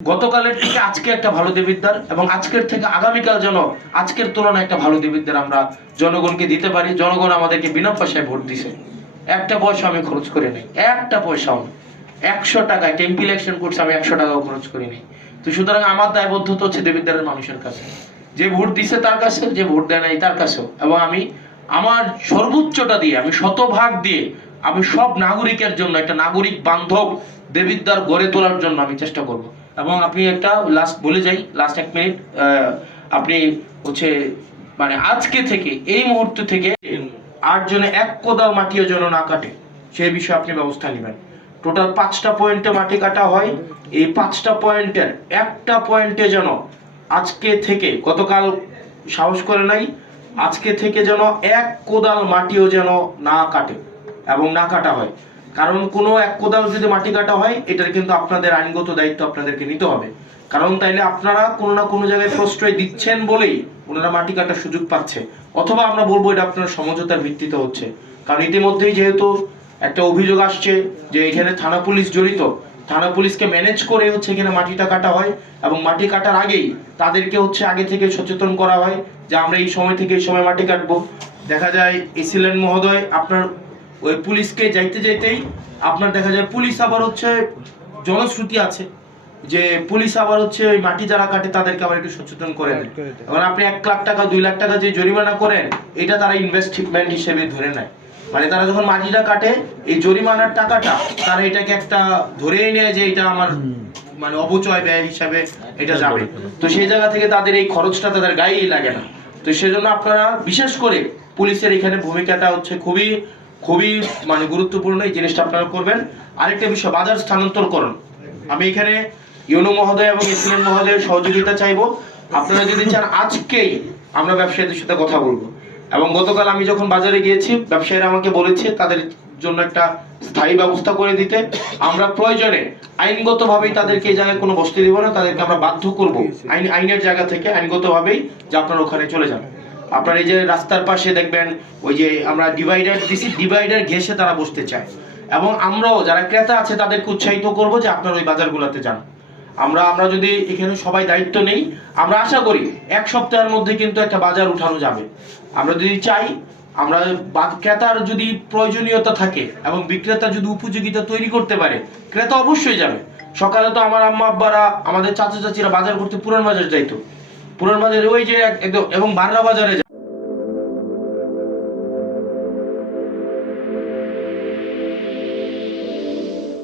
গতকালের থেকে আজকে একটা ভালো দেবিদ্বার এবং আজকের থেকে আগামীকাল যেন আজকের তুলনায় একটা ভালো দেবিদ্বার আমরা জনগণকে দিতে পারি। জনগণ আমাদেরকে বিনা পয়সায় ভোট দিছে, একটা পয়সা আমি খরচ করি নাই, একটা পয়সাও না। 100 টাকায় টেম্পি ইলেকশন করছে, আমি 100 টাকাও খরচ করি নাই। তো সুতরাং আমার দায়বদ্ধতা হচ্ছে দেবিদ্বারের মানুষের কাছে, যে ভোট দিছে তার কাছে, যে ভোট দেয় নাই তার কাছেও। এবং আমি আমার সর্বোচ্চটা দিয়ে, আমি শতভাগ দিয়ে, আমি সব নাগরিকের জন্য একটা নাগরিক বান্ধব দেবিদ্বার গড়ে তোলার জন্য আমি চেষ্টা করব। এবং আপনি একটা লাস্ট বলে যাই, লাস্ট 1 মিনিট, আপনি হচ্ছে মানে আজকে থেকে এই মুহূর্ত থেকে 8 জনে 1 কোদাল মাটিও যেন না কাটে, সেই বিষয়ে আপনি ব্যবস্থা নেবেন। টোটাল 5টা পয়েন্টে মাটি কাটা হয়, এই 5টা পয়েন্টের একটা পয়েন্টে যেন আজকে থেকে, গতকাল সাহস করে নাই, আজকে থেকে যেন 1 কোদাল মাটিও যেন না কাটে এবং না কাটা হয়। কারণ কোনো 1 কোদাল যদি মাটি কাটা হয়, এটার কিন্তু আপনাদের আইনগত দায়িত্ব আপনাদেরকে নিতে হবে। কারণ তাইলে আপনারা কোনো না কোনো জায়গায় প্রশ্রয় দিচ্ছেন বলেই ওনারা মাটি কাটার সুযোগ পাচ্ছে, অথবা আমরা বলবো এটা আপনার সমঝোতার ভিত্তিতে হচ্ছে। কারণ ইতিমধ্যেই যেহেতু একটা অভিযোগ আসছে যে এখানে থানা পুলিশ জড়িত, থানা পুলিশকে ম্যানেজ করে হচ্ছে এখানে মাটিটা কাটা হয় এবং মাটি কাটার আগেই তাদেরকে হচ্ছে আগে থেকে সচেতন করা হয় যে আমরা এই সময় থেকে এই সময় মাটি কাটবো। দেখা যায় এসিলেন মহোদয় আপনার ওই পুলিশকে যাইতে যাইতেই আপনার দেখা যায় পুলিশ আবার হচ্ছে জনশ্রুতি আছে যে পুলিশ আবার হচ্ছে ওই মাটি যারা কাটে তাদেরকে আবার একটু সচেতন করে দেয়। এখন আপনি 1 লাখ টাকা 2 লাখ টাকা যে জরিমানা করেন, এটা তারা ইনভেস্টমেন্ট হিসেবে ধরে নেয়। মানে তারা যখন মাটিটা কাটে, এই জরিমানার টাকাটা তারা এটাকে একটা ধরেই নেয় যে এটা আমার মানে অপচয় ব্যয় হিসাবে এটা যাবে। তো সেই জায়গা থেকে তাদের এই খরচটা তাদের গায়েই লাগে না। তো সেজন্য আপনারা বিশেষ করে পুলিশের এখানে ভূমিকাটা হচ্ছে খুবই খুবই মানে গুরুত্বপূর্ণ, এই জিনিসটা আপনারা করবেন। আরেকটা বিষয়, বাজার স্থানান্তরকরণ। আমি এখানে ইউনো মহোদয় এবং এসিলেন মহোদয়ের সহযোগিতা চাইবো। আপনারা যদি চান আজকেই আমরা ব্যবসায়ীদের সাথে কথা বলবো। এবং গতকাল আমি যখন বাজারে গিয়েছি, ব্যবসায়ীরা আমাকে বলেছে তাদের জন্য একটা স্থায়ী ব্যবস্থা করে দিতে। আমরা প্রয়োজনে আইনগতভাবেই তাদেরকে এই জায়গায় কোনো বসতে দিব না, তাদেরকে আমরা বাধ্য করব আইনের জায়গা থেকে আইনগতভাবেই যে আপনারা ওখানে চলে যান। আপনার এই যে রাস্তার পাশে দেখবেন ওই যে আমরা ডিভাইডার দিছি, ডিভাইডার ঘেঁষে তারা বসতে চায়। এবং আমরাও যারা ক্রেতা আছে তাদেরকে উৎসাহিত করব যে আপনারা ওই বাজারগুলোতে যান। আমরা যদি এখানে সবাই দায়িত্ব নেই, আমরা আশা করি 1 সপ্তাহের মধ্যে কিন্তু একটা বাজার উঠানো যাবে। আমরা যদি চাই, আমরা ক্রেতার যদি প্রয়োজনীয়তা থাকে এবং বিক্রেতা যদি উপযোগিতা তৈরি করতে পারে, ক্রেতা অবশ্যই যাবে। সকালে তো আমার আম্মা আব্বারা, আমাদের চাচা চাচিরা বাজার করতে পুরান বাজার যাইতো, পুরান বাজারে ওই যে একদম, এবং বাররা বাজারে